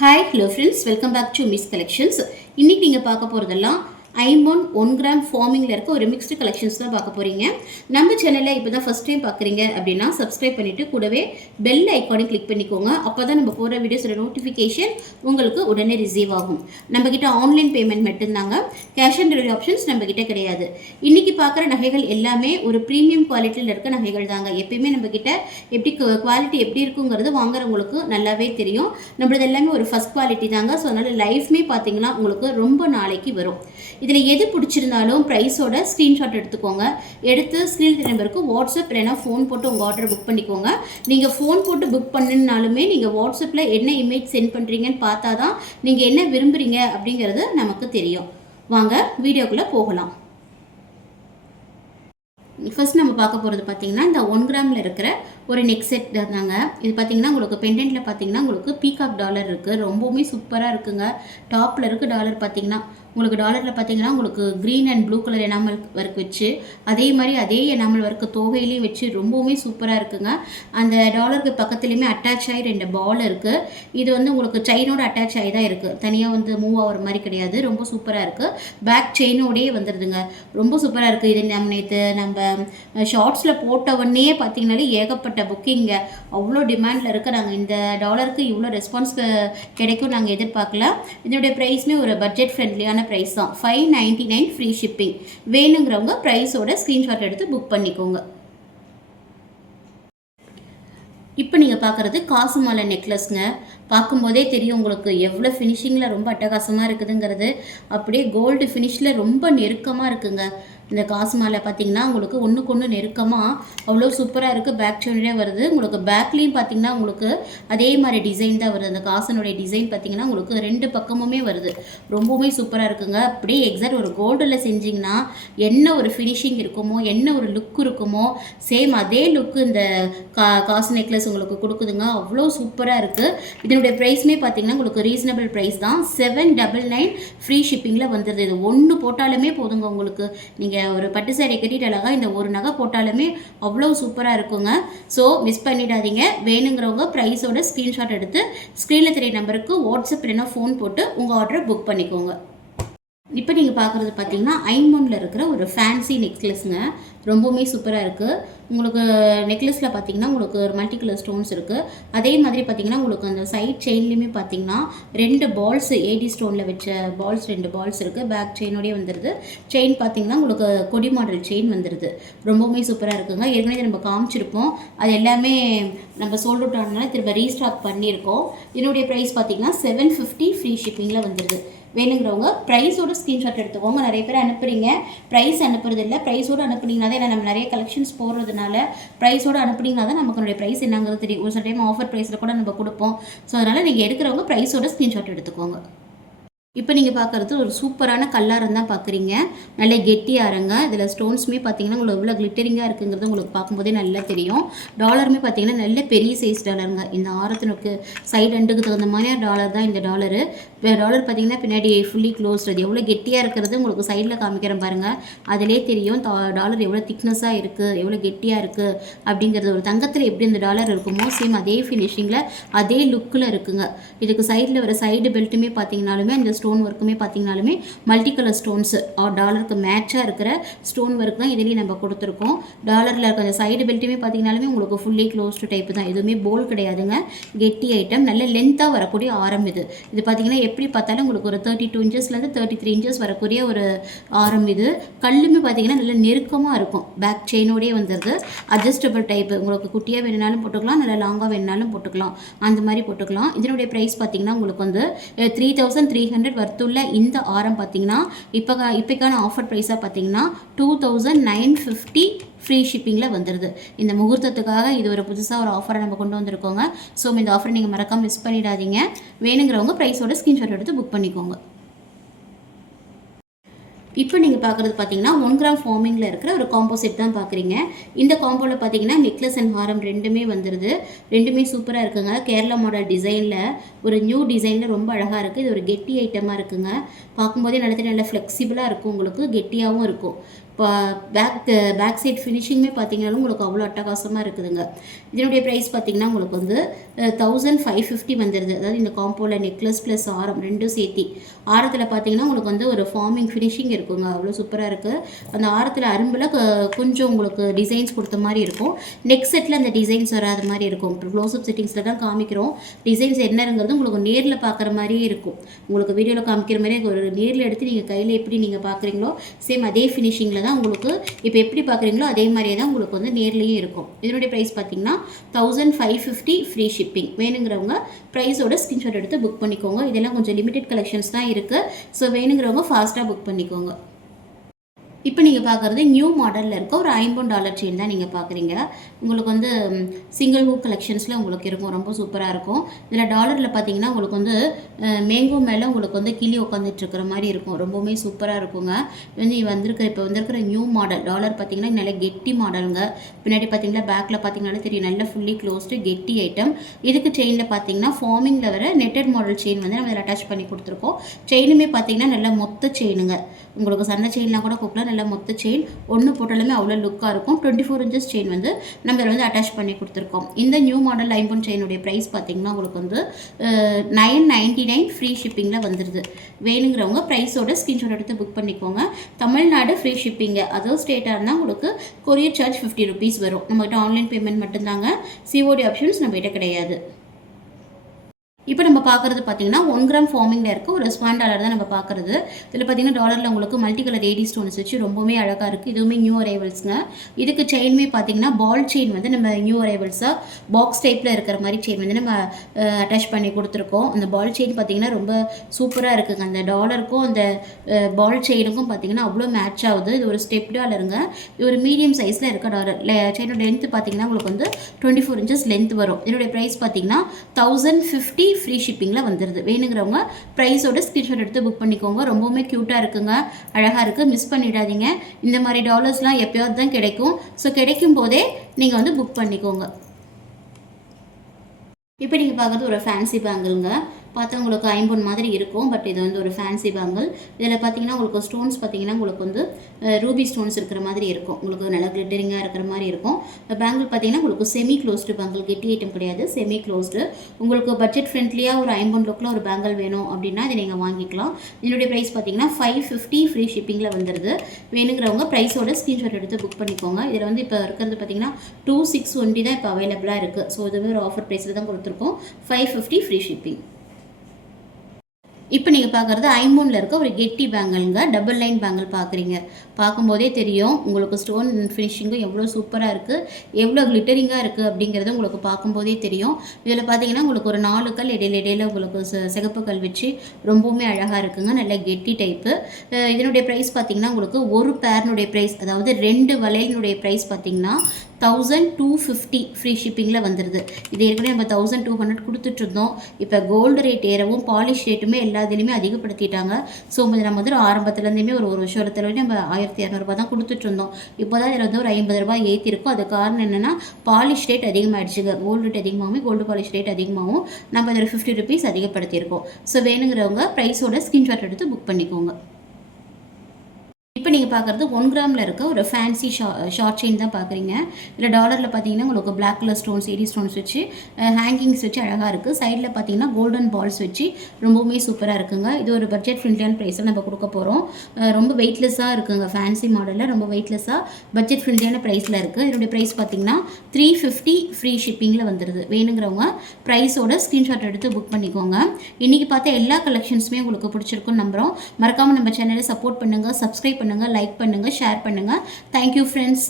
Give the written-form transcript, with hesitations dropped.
Hi hello friends, welcome back to miss collections. இன்றைக்கி நீங்கள் பார்க்க போகிறதெல்லாம் ஐம்பொன் 1 கிராம் ஃபார்மிங்கில் இருக்க ஒரு மிக்ஸ்டு கலெக்ஷன்ஸ் தான் பார்க்க போகிறீங்க. நம்ம சேனலில் இப்போ தான் ஃபஸ்ட் டைம் பார்க்குறீங்க அப்படின்னா சப்ஸ்கிரைப் பண்ணிவிட்டு கூடவே பெல் ஐக்கானையும் கிளிக் பண்ணிக்கோங்க. அப்போ தான் நம்ம போகிற வீடியோஸோட நோட்டிஃபிகேஷன் உங்களுக்கு உடனே ரிசீவ் ஆகும். நம்மக்கிட்ட ஆன்லைன் பேமெண்ட் மட்டும்தாங்க, கேஷ் ஆன் டெலிவரி ஆப்ஷன்ஸ் நம்மக்கிட்ட கிடையாது. இன்றைக்கி பார்க்குற நகைகள் எல்லாமே ஒரு ப்ரீமியம் குவாலிட்டியில் இருக்க நகைகள் தாங்க. எப்பயுமே நம்மக்கிட்ட எப்படி குவாலிட்டி எப்படி இருக்குங்கிறது வாங்குறவங்களுக்கு நல்லாவே தெரியும். நம்மளது எல்லாமே ஒரு ஃபஸ்ட் குவாலிட்டி தாங்க. ஸோ அதனால் லைஃப்மே பார்த்தீங்கன்னா உங்களுக்கு ரொம்ப நாளைக்கு வரும். இதில் எது பிடிச்சிருந்தாலும் ப்ரைஸோட ஸ்க்ரீன்ஷாட் எடுத்துக்கோங்க. எடுத்து ஸ்க்ரீன் நம்பருக்கு வாட்ஸ்அப் இல்லைனா ஃபோன் போட்டு உங்கள் ஆர்டரை புக் பண்ணிக்கோங்க. நீங்கள் ஃபோன் போட்டு புக் பண்ணினாலுமே நீங்கள் வாட்ஸ்அப்பில் என்ன இமேஜ் சென்ட் பண்ணுறீங்கன்னு பார்த்தா தான் நீங்கள் என்ன விரும்புகிறீங்க அப்படிங்கிறது நமக்கு தெரியும். வாங்க வீடியோக்குள்ளே போகலாம். ஃபர்ஸ்ட் நம்ம பார்க்க போகிறது பார்த்தீங்கன்னா இந்த 1 கிராமில் இருக்கிற ஒரு நெக் செட் தாங்க. இது பார்த்தீங்கன்னா உங்களுக்கு பெண்டென்ட்டில் பார்த்தீங்கன்னா உங்களுக்கு பீகாக் டாலர் இருக்குது. ரொம்பவுமே சூப்பராக இருக்குங்க. டாப்பில் இருக்க டாலர் பார்த்தீங்கன்னா உங்களுக்கு டாலரில் பார்த்தீங்கன்னா உங்களுக்கு green and blue colour enamel work வச்சு அதே மாதிரி அதே எனாமல் ஒர்க்கு தோகையிலையும் வச்சு ரொம்பவுமே சூப்பராக இருக்குங்க. அந்த டாலருக்கு பக்கத்துலேயுமே அட்டாச் ஆகி 2 பால் இருக்குது. இது வந்து உங்களுக்கு செயினோட அட்டாச் ஆகி தான் இருக்குது, தனியாக வந்து மூவ் ஆகிற மாதிரி கிடையாது. ரொம்ப சூப்பராக இருக்குது. பேக் செயினோடையே வந்துடுதுங்க. ரொம்ப சூப்பராக இருக்குது. இது நம்ம ஷார்ட்ஸில் போட்டவொடனே பார்த்தீங்கன்னாலே ஏகப்பட்ட புக்கிங்க, அவ்வளோ டிமாண்டில் இருக்குது. நாங்கள் இந்த டாலருக்கு இவ்வளோ ரெஸ்பான்ஸ் கிடைக்கும் நாங்கள் எதிர்பார்க்கல. இதனுடைய ப்ரைஸுமே ஒரு பட்ஜெட் ஃப்ரெண்ட்லியான ப்ரைஸ் தான். 599 ஃப்ரீ ஷிப்பிங். வேணுங்கிறவங்க ப்ரைஸோட ஸ்க்ரீன்ஷாட் எடுத்து புக் பண்ணிக்கோங்க. இப்போ நீங்கள் பார்க்குறது காசு மாலை நெக்லஸ்ங்க. பார்க்கும்போதே தெரியும் உங்களுக்கு எவ்வளோ ஃபினிஷிங்கில் ரொம்ப அட்டகாசமாக இருக்குதுங்கிறது. அப்படியே கோல்டு ஃபினிஷில் ரொம்ப நெருக்கமாக இருக்குங்க. இந்த காசு மாலை பார்த்தீங்கன்னா உங்களுக்கு ஒன்றுக்கு ஒன்று நெருக்கமாக அவ்வளோ சூப்பராக இருக்குது. பேக் செயினே வருது. உங்களுக்கு பேக்லேயும் பார்த்தீங்கன்னா உங்களுக்கு அதே மாதிரி டிசைன் தான் வருது. அந்த காசனுடைய டிசைன் பார்த்தீங்கன்னா உங்களுக்கு 2 பக்கமுமே வருது. ரொம்பவுமே சூப்பராக இருக்குங்க. அப்படியே எக்ஸாக்ட் ஒரு கோல்டில் செஞ்சிங்கன்னா என்ன ஒரு ஃபினிஷிங் இருக்குமோ, என்ன ஒரு லுக் இருக்குமோ, சேம் அதே லுக்கு இந்த காசு நெக்லஸ் உங்களுக்கு கொடுக்குதுங்க. அவ்வளோ சூப்பராக இருக்குது. இதனுடைய ப்ரைஸுமே பார்த்தீங்கன்னா உங்களுக்கு ரீசனபிள் ப்ரைஸ் தான். 799 ஃப்ரீ ஷிப்பிங்கில் வந்துடுது. இது ஒன்று போட்டாலுமே போதுங்க உங்களுக்கு. நீங்கள் ஒரு பட்டு சாரி கட்டிட்டு அழகாக இந்த ஒரு நகை போட்டாலுமே அவ்வளோ சூப்பராக இருக்குங்க. ஸோ மிஸ் பண்ணிடாதீங்க. வேணுங்கிறவங்க ப்ரைஸோட ஸ்க்ரீன்ஷாட் எடுத்து ஸ்க்ரீனில் தெரிய நம்பருக்கு வாட்ஸ்அப் இல்லைனா ஃபோன் போட்டு உங்கள் ஆர்டரை புக் பண்ணிக்கோங்க. இப்போ நீங்கள் பார்க்குறது பார்த்தீங்கன்னா ஐம்பொன்னில் இருக்கிற ஒரு ஃபேன்சி நெக்லஸ்ங்க. ரொம்பவுமே சூப்பராக இருக்குது. உங்களுக்கு நெக்லஸில் பார்த்தீங்கன்னா உங்களுக்கு ஒரு மல்டி கலர் ஸ்டோன்ஸ் இருக்குது. அதே மாதிரி பார்த்தீங்கன்னா உங்களுக்கு அந்த சைட் செயின்லேயுமே பார்த்தீங்கன்னா 2 பால்ஸ் ஏடி ஸ்டோனில் வச்ச பால்ஸ் 2 பால்ஸ் இருக்குது. பேக் செயினோடய வந்துடுது. செயின் பார்த்தீங்கன்னா உங்களுக்கு கொடி மாடல் செயின் வந்துடுது. ரொம்பவுமே சூப்பராக இருக்குங்க. ஏற்கனவே நம்ம காமிச்சிருப்போம், அது எல்லாமே நம்ம சோல்ட் அவுட் ஆனதுனால திரும்ப ரீஸ்டாக் பண்ணியிருக்கோம். இதனுடைய ப்ரைஸ் பார்த்தீங்கன்னா 750 ஃப்ரீ ஷிப்பிங்கில் வந்துடுது. வேணுங்கிறவங்க ப்ரைஸோட ஸ்க்ரீன்ஷாட் எடுத்துக்கோங்க. நிறைய பேர் அனுப்புகிறீங்க, ப்ரைஸ் அனுப்புறது இல்லை. ப்ரைஸோடு அனுப்புனீங்கன்னா தான், ஏன்னா நம்ம நிறைய கலெக்ஷன்ஸ் போடுறதுனால ப்ரைஸோடு அனுப்புனீங்கன்னா தான் நமக்கு ப்ரைஸ் என்னங்கிறது தெரியும். ஒரு சில டைம் ஆஃபர் ப்ரைஸில் கூட நம்ம கொடுப்போம். ஸோ அதனால் நீங்கள் எடுக்கிறவங்க ப்ரைஸோட ஸ்க்ரீன்ஷாட் எடுத்துக்கோங்க. இப்போ நீங்கள் பார்க்குறது ஒரு சூப்பரான கல்லாரம் தான் பார்க்குறீங்க. நல்ல கெட்டியாரங்க. இதில் ஸ்டோன்ஸுமே பார்த்தீங்கன்னா உங்களுக்கு எவ்வளோ கிளிட்டரிங்காக இருக்குங்கிறது உங்களுக்கு பார்க்கும்போதே நல்லா தெரியும். டாலருமே பார்த்தீங்கன்னா நல்ல பெரிய சைஸ் டாலருங்க. இந்த ஆரத்தினுக்கு சைடு ரெண்டுக்கு தகுந்த மாதிரியான டாலர் தான் இந்த டாலரு. டாலர் பார்த்தீங்கன்னா பின்னாடி ஃபுல்லி க்ளோஸ்டு. அது எவ்வளோ கெட்டியாக இருக்கிறது உங்களுக்கு சைடில் காமிக்கிறேன் பாருங்கள். அதிலே தெரியும் டாலர் எவ்வளோ திக்னஸாக இருக்குது, எவ்வளோ கெட்டியாக இருக்குது அப்படிங்கிறது. ஒரு தங்கத்தில் எப்படி இந்த டாலர் இருக்குமோ சேம் அதே ஃபினிஷிங்கில் அதே லுக்கில் இருக்குங்க. இதுக்கு சைடில் வர சைடு பெல்ட்டுமே பார்த்தீங்கன்னாலுமே அந்த ஸ்டோன் ஒர்க்குமே பார்த்தீங்கனாலுமே மல்டி கலர் ஸ்டோன்ஸ் டாலருக்கு மேட்சாக இருக்கிற ஸ்டோன் ஒர்க் தான் இதுலேயும் நம்ம கொடுத்துருக்கோம். டாலரில் இருக்க அந்த சைடு பெல்ட்டுமே பார்த்தீங்கனாலுமே உங்களுக்கு ஃபுல்லி க்ளோஸ்டு டைப்பு தான். எதுவுமே போல் கிடையாதுங்க. கெட்டி ஐட்டம், நல்ல லென்த்தாக வரக்கூடிய ஆரம் இது. இது பார்த்தீங்கன்னா எப்படி பார்த்தாலும் உங்களுக்கு ஒரு 32 இன்ச்சஸ்லேருந்து 33 இன்ச்சஸ் வரக்கூடிய ஒரு ஆரம் இது. கல்லுமே பார்த்தீங்கன்னா நல்ல நெருக்கமாக இருக்கும். பேக் செயினோடயே வந்துடுது. அட்ஜஸ்டபிள் டைப்பு, உங்களுக்கு குட்டியாக வேணுனாலும் போட்டுக்கலாம், நல்லா லாங்காக வேணுனாலும் போட்டுக்கலாம், அந்த மாதிரி போட்டுக்கலாம். இதனுடைய ப்ரைஸ் பார்த்தீங்கன்னா உங்களுக்கு வந்து 3300 வர்த்துள்ள இந்த ஆரம் பார்த்தீங்கன்னா இப்போக்கான ஆஃபர் ப்ரைஸாக பார்த்தீங்கன்னா 2950 ஃப்ரீ ஷிப்பிங்கில் வந்துடுது. இந்த முகூர்த்தத்துக்காக இது ஒரு புதுசாக ஒரு ஆஃபரை நம்ம கொண்டு வந்திருக்கோங்க. ஸோ இந்த ஆஃபரை நீங்கள் மறக்காமல் மிஸ் பண்ணிடாதீங்க. வேணுங்கிறவங்க ப்ரைஸோட ஸ்க்ரீன்ஷாட் எடுத்து புக் பண்ணிக்கோங்க. இப்போ நீங்கள் பார்க்குறது பார்த்தீங்கன்னா 1 கிராம் ஃபார்மிங்கில் இருக்கிற ஒரு காம்போ செட் தான் பார்க்குறீங்க. இந்த காம்போவில் பார்த்தீங்கன்னா நெக்லஸ் அண்ட் ஹாரம் ரெண்டுமே வந்துடுது. ரெண்டுமே சூப்பராக இருக்குங்க. கேரளா மாடல் டிசைனில் ஒரு நியூ டிசைனில் ரொம்ப அழகாக இருக்குது. இது ஒரு கெட்டி ஐட்டமாக இருக்குங்க. பார்க்கும்போதே நல்லா ஃப்ளெக்சிபிளாக இருக்கும், உங்களுக்கு கெட்டியாகவும் இருக்கும். பேக் சைட் ஃபினிஷிங்குமே பார்த்தீங்கன்னாலும் உங்களுக்கு அவ்வளோ அட்டகாசமாக இருக்குதுங்க. இதனுடைய ப்ரைஸ் பார்த்தீங்கன்னா உங்களுக்கு வந்து 1550 வந்துடுது. அதாவது இந்த காம்போவில் நெக்லஸ் ப்ளஸ் ஆரம் ரெண்டும் சேர்த்தி. ஆரத்தில் பார்த்தீங்கன்னா உங்களுக்கு வந்து ஒரு ஃபார்மிங் ஃபினிஷிங் இருக்குங்க, அவ்வளோ சூப்பராக இருக்குது. அந்த ஆரத்தில் அரும்பில் கொஞ்சம் உங்களுக்கு டிசைன்ஸ் கொடுத்த மாதிரி இருக்கும். நெக் செட்டில் அந்த டிசைன்ஸ் வராத மாதிரி இருக்கும். க்ளோஸ்அப் செட்டிங்ஸில் தான் காமிக்கிறோம். டிசைன்ஸ் என்னங்கிறது உங்களுக்கு நேரில் பார்க்குற மாதிரியே இருக்கும். உங்களுக்கு வீடியோவில் காமிக்கிற மாதிரியே ஒரு நேரில் எடுத்து நீங்கள் கையில் எப்படி நீங்கள் பார்க்குறீங்களோ சேம் அதே ஃபினிஷிங்கில் தான் உங்களுக்கு இப்போ எப்படி பார்க்குறீங்களோ அதே மாதிரியே தான் உங்களுக்கு வந்து நேர்லேயும் இருக்கும். இதனுடைய ப்ரைஸ் பார்த்தீங்கன்னா 1550 ஃப்ரீ ஷிப்பிங். வேணுங்கிறவங்க ப்ரைஸோட ஸ்க்ரீன்ஷாட் எடுத்து புக் பண்ணிக்கோங்க. இதெல்லாம் கொஞ்சம் லிமிடெட் கலெக்ஷன்ஸ் தான் இருக்குது. ஸோ வேணுங்கிறவங்க ஃபாஸ்ட்டாக புக் பண்ணிக்கோங்க. இப்போ நீங்கள் பார்க்குறது நியூ மாடலில் இருக்க ஒரு $50 செயின் தான் நீங்கள் பார்க்குறீங்க. உங்களுக்கு வந்து சிங்கிள் ஹூக் கலெக்ஷன்ஸில் உங்களுக்கு இருக்கும், ரொம்ப சூப்பராக இருக்கும். இதில் டாலரில் பார்த்தீங்கன்னா உங்களுக்கு வந்து மேங்கோ மேலே உங்களுக்கு வந்து கிளி உட்காந்துட்ருக்கிற மாதிரி இருக்கும், ரொம்பவுமே சூப்பராக இருக்குங்க. இப்போ வந்திருக்கிற நியூ மாடல் டாலர் பார்த்தீங்கன்னா நல்ல கெட்டி மாடலுங்க. பின்னாடி பார்த்தீங்கன்னா பேக்கில் பார்த்தீங்கன்னாலே தெரியும், நல்ல ஃபுல்லி க்ளோஸ்டு கெட்டி ஐட்டம். இதுக்கு செயினில் பார்த்தீங்கன்னா ஃபார்மிங்கில் வர நெட்டட் மாடல் செயின் வந்து நம்ம இதில் அட்டாச் பண்ணி கொடுத்துருக்கோம். செயினுமே பார்த்தீங்கன்னா நல்ல மொத்த செயினுங்க. உங்களுக்கு சண்டை செயின்லாம் கூட கூப்பிடலாம். நல்ல மொத்த செயின் ஒன்று போட்டாலுமே அவ்வளோ லுக்காக இருக்கும். 24 inches செயின் வந்து நம்ம இதில் வந்து அட்டாச் பண்ணி கொடுத்துருக்கோம். இந்த நியூ மாடல் ஐம்பொன் செயினுடைய ப்ரைஸ் பார்த்தீங்கன்னா உங்களுக்கு வந்து 999 ஃப்ரீ ஷிப்பிங்கில் வந்துடுது. வேணுங்கிறவங்க ப்ரைஸோட ஸ்க்ரீன்ஷாட் எடுத்து புக் பண்ணிக்கோங்க. தமிழ்நாடு ஃப்ரீ ஷிப்பிங்கு, அதர் ஸ்டேட்டாக இருந்தால் உங்களுக்கு கொரியர் சார்ஜ் 50 rupees வரும். நம்மகிட்ட ஆன்லைன் பேமெண்ட் மட்டும்தாங்க, சிஓடி ஆப்ஷன்ஸ் நம்மகிட்ட கிடையாது. இப்போ நம்ம பார்க்குறது பார்த்தீங்கன்னா 1 கிராம் ஃபார்மிங்கில் இருக்க ஒரு ஸ்பான் டாலர் தான் நம்ம பார்க்குறது. இதில் பார்த்தீங்கன்னா டாலரில் உங்களுக்கு மல்டி கலர் ஏடி ஸ்டோன்ஸ் வச்சு ரொம்பவுமே அழகாக இருக்குது. இதுவுமே நியூ அரைவல்ஸுங்க. இதுக்கு செயினுமே பார்த்தீங்கன்னா பால் செயின் வந்து நம்ம நியூ அரைவல்ஸாக பாக்ஸ் டைப்பில் இருக்கிற மாதிரி செயின் வந்து நம்ம அட்டாச் பண்ணி கொடுத்துருக்கோம். அந்த பால் செயின் பார்த்தீங்கன்னா ரொம்ப சூப்பராக இருக்குங்க. அந்த டாலருக்கும் அந்த பால் செயினுக்கும் பார்த்தீங்கன்னா அவ்வளோ மேட்ச் ஆகுது. இது ஒரு ஸ்டெப் டாலருங்க. இது ஒரு மீடியம் சைஸில் இருக்க டாலர். செயினோட லென்த்து பார்த்தீங்கன்னா உங்களுக்கு வந்து 24 inches லென்த் வரும். இதனுடைய ப்ரைஸ் பார்த்தீங்கன்னா 1050 ஃப்ரீ ஷிப்பிங்கில் வந்துடுது. வேணுங்கிறவங்க ப்ரைஸோட ஸ்க்ரீன்ஷாட் எடுத்து புக் பண்ணிக்கோங்க. ரொம்பவுமே க்யூட்டாக இருக்குங்க, அழகாக இருக்குது, மிஸ் பண்ணிடாதீங்க. இந்த மாதிரி டாலர்ஸ்லாம் எப்போயாவது தான் கிடைக்கும். ஸோ கிடைக்கும் போதே நீங்கள் வந்து புக் பண்ணிக்கோங்க. இப்போ நீங்கள் பார்க்குறது ஒரு ஃபேன்சி பேங்கிள்ங்க. பார்த்தா உங்களுக்கு ஐம்பொன் மாதிரி இருக்கும், பட் இது வந்து ஒரு ஃபேன்சி பேங்கிள். இதில் பார்த்தீங்கன்னா உங்களுக்கு ஸ்டோன்ஸ் பார்த்தீங்கன்னா உங்களுக்கு வந்து ரூபி ஸ்டோன்ஸ் இருக்கிற மாதிரி இருக்கும். உங்களுக்கு நல்லா கிளிட்டரிங்காக இருக்கிற மாதிரி இருக்கும். பேங்கிள் பார்த்தீங்கன்னா உங்களுக்கு செமி க்ளோஸ்டு பேங்கிள், கெட்டி ஐட்டம் கிடையாது, செமி க்ளோஸ்டு. உங்களுக்கு பட்ஜெட் ஃப்ரெண்ட்லியாக ஒரு ஐம்பொன் லுக்கில் ஒரு பேங்கிள் வேணும் அப்படின்னா இதை நீங்கள் வாங்கிக்கலாம். இதனுடைய ப்ரைஸ் பார்த்தீங்கன்னா 550 ஃப்ரீ ஷிப்பிங்கில் வந்துடுது. வேணுங்கிறவங்க ப்ரைஸோட ஸ்க்ரீன்ஷாட் எடுத்து புக் பண்ணிக்கோங்க. இதில் வந்து இப்போ இருக்கிறது பார்த்தீங்கன்னா 2620 தான் இப்போ அவைலபிளாக இருக்குது. ஸோ இதுவே ஒரு ஆஃபர் ப்ரைஸில் தான் கொடுத்துருக்கோம். 550 ஃப்ரீ ஷிப்பிங். இப்போ நீங்கள் பார்க்குறது ஐம்பொனில் இருக்க ஒரு கெட்டி பேங்கிள்ங்க. டபுள் லைன் பேங்கிள் பார்க்குறீங்க. பார்க்கும்போதே தெரியும் உங்களுக்கு ஸ்டோன் ஃபினிஷிங்கும் எவ்வளோ சூப்பராக இருக்குது, எவ்வளோ கிளிட்டரிங்காக இருக்குது அப்படிங்கிறது உங்களுக்கு பார்க்கும்போதே தெரியும். இதில் பார்த்தீங்கன்னா உங்களுக்கு ஒரு 4 கல் இடையில உங்களுக்கு சிகப்பு கல் வச்சு ரொம்பவுமே அழகாக இருக்குங்க. நல்ல கெட்டி டைப்பு. இதனுடைய ப்ரைஸ் பார்த்தீங்கன்னா உங்களுக்கு ஒரு பேர்னுடைய ப்ரைஸ், அதாவது 2 வளையலினுடைய ப்ரைஸ் பார்த்தீங்கன்னா 1250 ஃப்ரீ ஷிப்பிங்கில் வந்துடுது. இது ஏற்கனவே நம்ம 1200 கொடுத்துட்ருந்தோம். இப்போ கோல்டு ரேட் ஏறவும் பாலிஷ் ரேட்டுமே எல்லாத்துலேயுமே அதிகப்படுத்திட்டாங்க. ஸோ நம்ம வந்து ஆரம்பத்துலேருந்துமே ஒரு வருஷத்துல நம்ம 1200 ரூபா தான் கொடுத்துட்ருந்தோம். இப்போ தான் இதில் வந்து ஒரு 50 ரூபா ஏற்றிருக்கும். அது காரணம் என்னென்னா பாலிஷ் ரேட் அதிகமாகிடுச்சுங்க. கோல்டு ரேட் அதிகமாகவும் கோல்டு பாலிஷ் ரேட் அதிகமாகவும் நம்ம இதில் 50 rupees அதிகப்படுத்தியிருக்கோம். ஸோ வேணுங்கிறவங்க ப்ரைஸோட ஸ்க்ரீன்ஷாட் எடுத்து புக் பண்ணிக்கோங்க. இப்போ நீங்கள் பார்க்குறது 1 கிராமில் இருக்க ஒரு ஃபேன்சி ஷார்ட் செயின் தான் பார்க்குறீங்க. இதில் டாலரில் பார்த்தீங்கன்னா உங்களுக்கு black colour stones, AD stones வச்சு ஹேங்கிங்ஸ் வச்சு அழகாக இருக்குது. சைடில் பார்த்தீங்கன்னா கோல்டன் பால்ஸ் வச்சு ரொம்பவுமே சூப்பராக இருக்குங்க. இது ஒரு பட்ஜெட் ஃப்ரெண்ட்லியான ப்ரைஸில் நம்ம கொடுக்க போகிறோம். ரொம்ப வெயிட்லெஸ்ஸாக இருக்குங்க. ஃபேன்சி மாடலில் ரொம்ப வெயிட்லெஸ்ஸாக பட்ஜெட் ஃப்ரெண்ட்லியான ப்ரைஸில் இருக்குது. இதனுடைய ப்ரைஸ் பார்த்தீங்கன்னா 350 ஃப்ரீ ஷிப்பிங்கில் வந்துடுது. வேணுங்கிறவங்க ப்ரைஸோட ஸ்க்ரீன்ஷாட் எடுத்து புக் பண்ணிக்கோங்க. இன்றைக்கி பார்த்த எல்லா கலெக்ஷன்ஸுமே உங்களுக்கு பிடிச்சிருக்குன்னு நம்புகிறோம். மறக்காமல் நம்ம சேனலை சப்போர்ட் பண்ணுங்கள், சப்ஸ்கிரைப் பண்ணுங்கள், லைக் பண்ணுங்கள், ஷேர் பண்ணுங்கள். Thank you friends.